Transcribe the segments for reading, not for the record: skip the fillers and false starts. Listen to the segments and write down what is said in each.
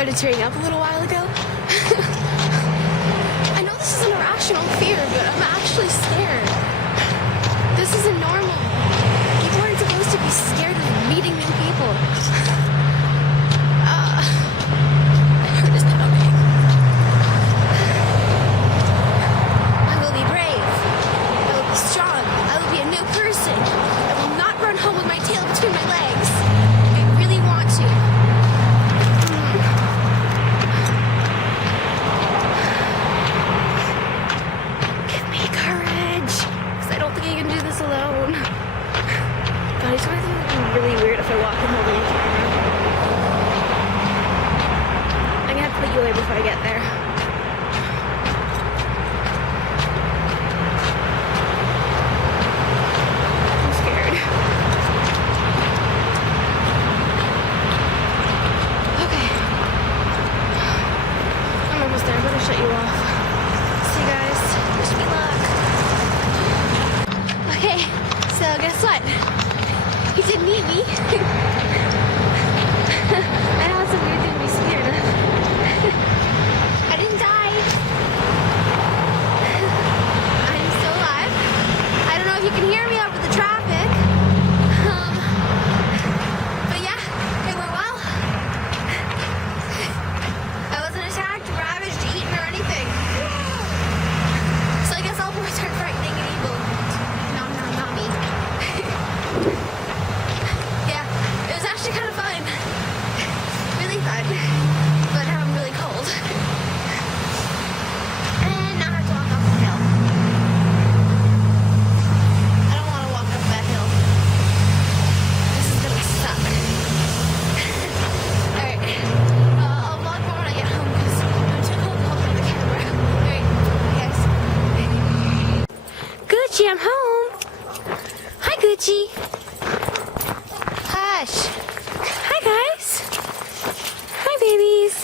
started tearing up a little while ago. I know this is an irrational fear, but I'm actually scared. This isn't normal. People aren't supposed to be scared of meeting new people. My heart is pounding. I will be brave. I will be strong. I will be a new person. I will not run home with my tail between my legs. I really want to. Give me courage. Because I don't think I can do this alone. God, it's going to be really weird if I walk in holding a camera. I'm going to have to put you away before I get there. I'm scared. Okay. I'm almost there. I'm going to shut you off. See you guys. Wish me luck. Okay, so guess what? He didn't eat me. I know it's a weird thing to be scared of. I didn't die. I'm still alive. I don't know if you can hear me over the traffic. But yeah, it went well. I wasn't attacked, ravaged, eaten, or anything. So I guess all boys are frightening and evil. No, not me. Yeah, it was actually kind of fun. Really fun. But now I'm really cold. And now I have to walk up the hill. I don't want to walk up that hill. This is gonna suck. Alright. I'll vlog more when I get home because I'm too cold to hold on the camera. Alright, guys. Gucci, I'm home. Hi, Gucci. Hush. Hi, guys. Hi, babies.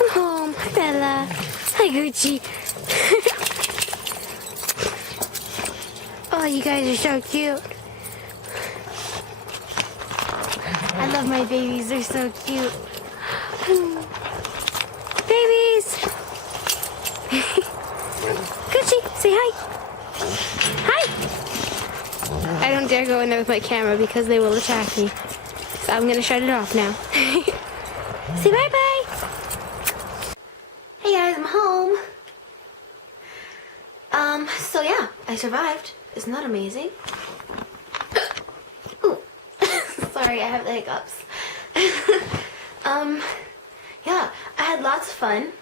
I'm home. Hi, Bella. Hi, Gucci. Oh, you guys are so cute. I love my babies. They're so cute. Babies. Gucci, say hi. Hi. I don't dare go in there with my camera because they will attack me. So I'm gonna shut it off now. Say bye-bye. Hey guys, I'm home. So yeah, I survived. Isn't that amazing? Ooh. Sorry, I have the hiccups. Yeah, I had lots of fun.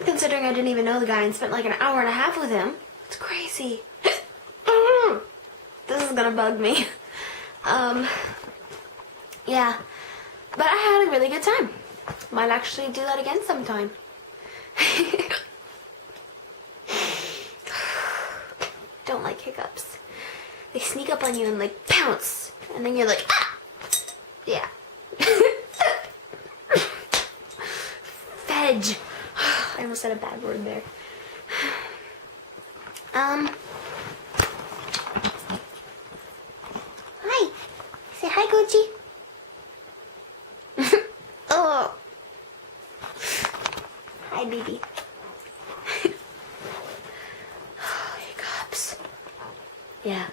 Considering I didn't even know the guy and spent like an hour and a half with him. It's crazy. This is gonna bug me. Yeah. But I had a really good time. Might actually do that again sometime. Don't like hiccups. They sneak up on you and like pounce. And then you're like, ah! Yeah. Fedge. I almost said a bad word there. Hi. Say hi, Gucci. Oh. Hi, baby. Hiccups. Yeah.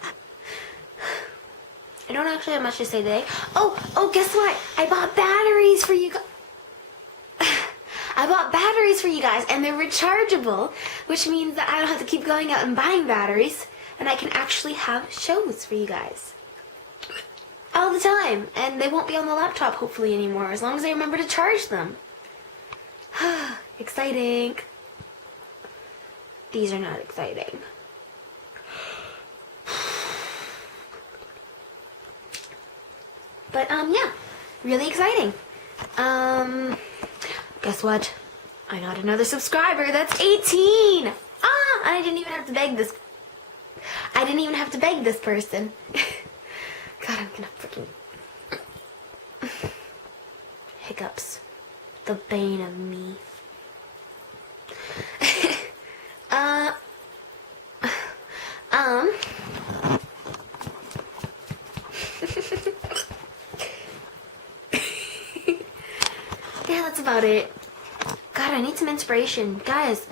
I don't actually have much to say today. Oh, guess what? I bought batteries for you guys. I bought batteries for you guys, and they're rechargeable, which means that I don't have to keep going out and buying batteries, and I can actually have shows for you guys. All the time, and they won't be on the laptop hopefully anymore, as long as I remember to charge them. Exciting. These are not exciting. But, yeah, really exciting. Guess what? I got another subscriber. That's 18! Ah, I didn't even have to beg this. I didn't even have to beg this person. God, I'm gonna freaking... Hiccups. The bane of me. that's about it. God, I need some inspiration. Guys,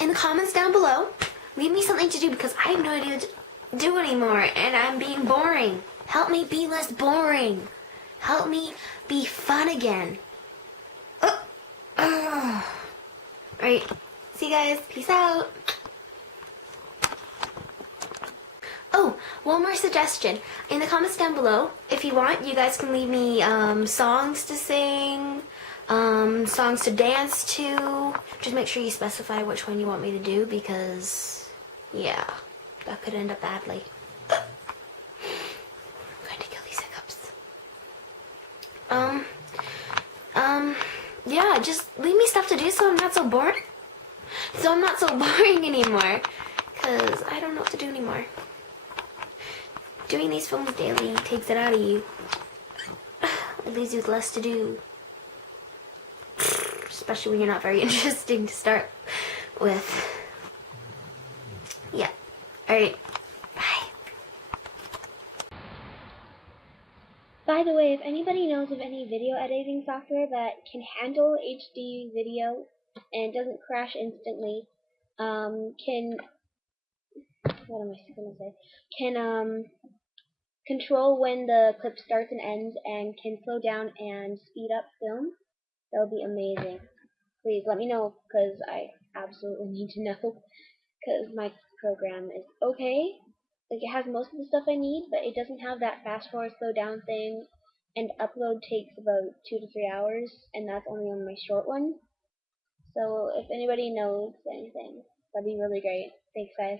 in the comments down below, leave me something to do because I have no idea what to do anymore and I'm being boring. Help me be less boring. Help me be fun again. Alright, see you guys. Peace out. Oh, one more suggestion. In the comments down below, if you want, you guys can leave me songs to sing, songs to dance to. Just make sure you specify which one you want me to do because, yeah, that could end up badly. I'm going to kill these hiccups. Yeah, just leave me stuff to do so I'm not so boring. So I'm not so boring anymore. Because I don't know what to do anymore. Doing these films daily takes it out of you. It leaves you with less to do. Especially when you're not very interesting to start with. Yeah. Alright. Bye. By the way, if anybody knows of any video editing software that can handle HD video and doesn't crash instantly, what am I going to say? Can control when the clip starts and ends and can slow down and speed up film, that would be amazing. Please let me know because I absolutely need to know because my program is okay. Like it has most of the stuff I need, but it doesn't have that fast forward slow down thing, and upload takes about 2 to 3 hours, and that's only on my short one. So if anybody knows anything, that'd be really great. Thanks guys.